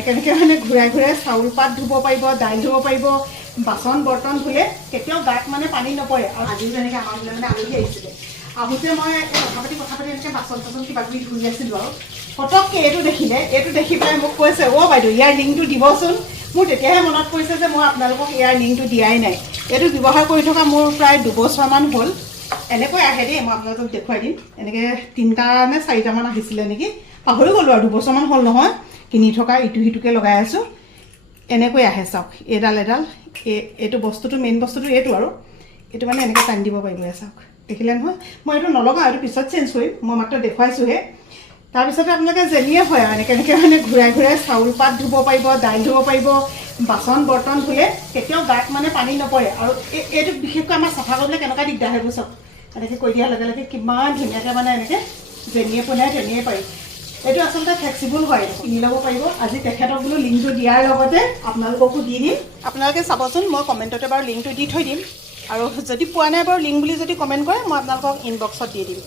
এনেকৈ মানে ঘূৰাই ঘূৰাই চাউল পাত ধুব পাৰিব, দাইল ধুব পাৰিব, বাচন বৰ্তন ধুলে কেতিয়াও গাত মানে পানী নপৰে। আৰু আজিও তেনেকৈ আমাৰ বোলে মানে আলহী আহিছিলে, আহোঁতে মই কথা পাতি এনেকৈ বাচন চাচন কিবা কিবি ধুই আছিলোঁ আৰু পটককৈ এইটো দেখি পেলাই মোক কৈছে, অ' বাইদেউ ইয়াৰ লিংকটো দিবচোন। মোৰ তেতিয়াহে মনত পৰিছে যে মই আপোনালোকক ইয়াৰ লিংকটো দিয়াই নাই। এইটো ব্যৱহাৰ কৰি থকা মোৰ প্ৰায় 2 বছৰমান হ'ল। এনেকৈ আহে দেই, মই আপোনালোকক দেখুৱাই দিম। এনেকৈ 3টা নে 4টামান আহিছিলে নেকি, পাহৰি গ'লোঁ আৰু 2 বছৰমান হ'ল নহয় কিনি থকা, ইটো সিটোকৈ লগাই আছোঁ। এনেকৈ আহে চাওক, এডাল এইটো বস্তুটো মেইন বস্তুটো এইটো আৰু এইটো মানে এনেকৈ টানি দিব পাৰিব। চাওক দেখিলে নহয়, মই এইটো নলগাওঁ, এইটো পিছত চেঞ্জ কৰিম, মই মাত্ৰ দেখুৱাইছোঁহে। তাৰপিছতে আপোনালোকে যেনিয়ে হয় আৰু এনেকৈ মানে ঘূৰাই ঘূৰাই চাউল পাত ধুব পাৰিব, দাইল ধুব পাৰিব, বাচন বৰ্তন ধুলে কেতিয়াও গাত মানে পানী নপৰে। আৰু এইটো বিশেষকৈ আমাৰ চাফা কৰিবলৈ কেনেকুৱা দিগদাৰ সেইবোৰ চাওক, এনেকৈ কৰি দিয়াৰ লগে লগে কিমান ধুনীয়াকৈ মানে এনেকৈ যেনিয়ে পোনাই তেনিয়ে পাৰি। এইটো আচলতে ফ্লেক্সিবল হয়, কিনি ল'ব পাৰিব। আজি তেখেতক বোলো লিংকটো দিয়াৰ লগতে আপোনালোককো দি দিম। আপোনালোকে চাবচোন, মই কমেণ্টতে বাৰু লিংকটো দি থৈ দিম। আৰু যদি পোৱা নাই বাৰু লিংক বুলি যদি কমেণ্ট কৰে, মই আপোনালোকক ইনবক্সত দি দিম।